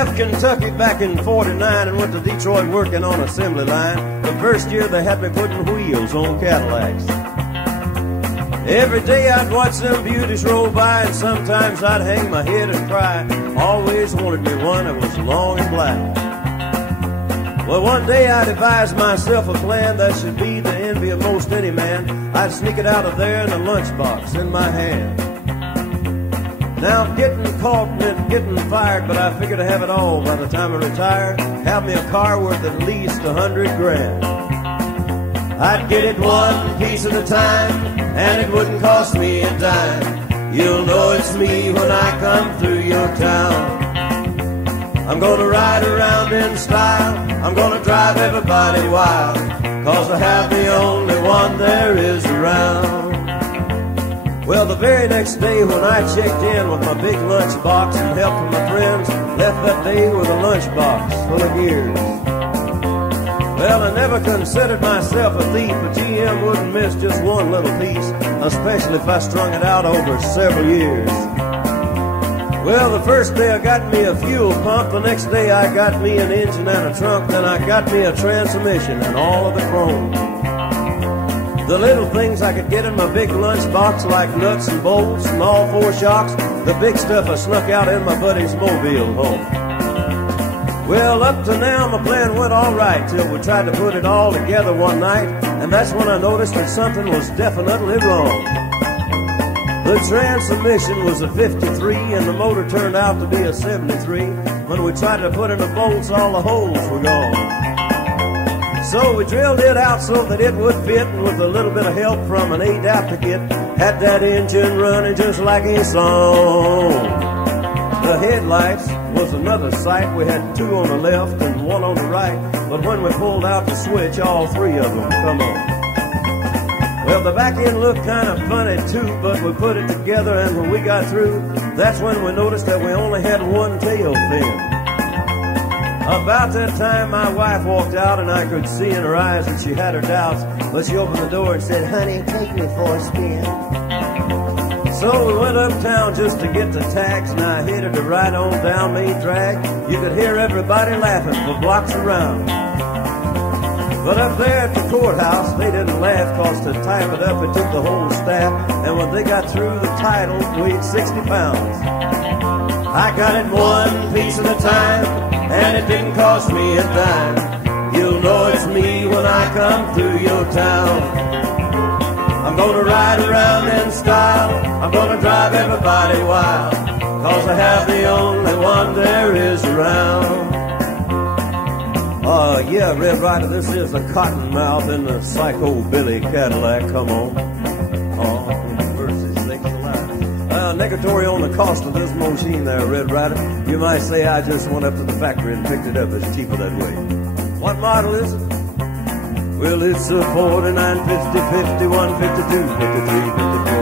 left Kentucky back in '49 and went to Detroit working on assembly line. The first year they had me putting wheels on Cadillacs. Every day I'd watch them beauties roll by, and sometimes I'd hang my head and cry. Always wanted me one that was long and black. Well, one day I devised myself a plan that should be the envy of most any man. I'd sneak it out of there in a lunchbox in my hand. Now getting caught meant getting fired, but I figured to have it all by the time I retire. Have me a car worth at least $100 grand. I'd get it one piece at a time, and it wouldn't cost me a dime. You'll know it's me when I come through your town. I'm gonna ride around in style, I'm gonna drive everybody wild, 'cause I have the only one there is around. Well, the very next day when I checked in with my big lunchbox and help from my friends, left that day with a lunchbox full of gears. Well, I never considered myself a thief, but GM wouldn't miss just one little piece, especially if I strung it out over several years. Well, the first day I got me a fuel pump, the next day I got me an engine and a trunk, then I got me a transmission and all of the chrome. The little things I could get in my big lunchbox, like nuts and bolts and all four shocks, the big stuff I snuck out in my buddy's mobile home. Well, up to now my plan went all right till we tried to put it all together one night, and that's when I noticed that something was definitely wrong. The transmission was a 53 and the motor turned out to be a 73. When we tried to put in the bolts, all the holes were gone. So we drilled it out so that it would fit, and with a little bit of help from an adapter kit, had that engine running just like a song. The headlights was another sight. We had two on the left and one on the right, but when we pulled out the switch, all three of them come on. Well, the back end looked kind of funny too, but we put it together, and when we got through, that's when we noticed that we only had one tail fin. About that time, my wife walked out, and I could see in her eyes that she had her doubts, but she opened the door and said, "Honey, take me for a spin." So we went uptown just to get the tax, and I headed to right on down Main Drag. You could hear everybody laughing for blocks around. But up there at the courthouse, they didn't laugh, 'cause to type it up, it took the whole staff, and when they got through, the title weighed 60 pounds. I got it one piece at a time, and it didn't cost me a dime. You'll know it's me when I come through your town. I'm gonna ride around in style, I'm gonna drive everybody wild, 'cause I have the only one there is around. Yeah, Red Rider, this is the Cottonmouth in the Psycho Billy Cadillac, come on. Oh, mercy sakes alive. Negatory on the cost of this machine there, Red Rider. You might say I just went up to the factory and picked it up. It's cheaper that way. What model is it? Well, it's a 49, 50, 51, 52, 53, 54.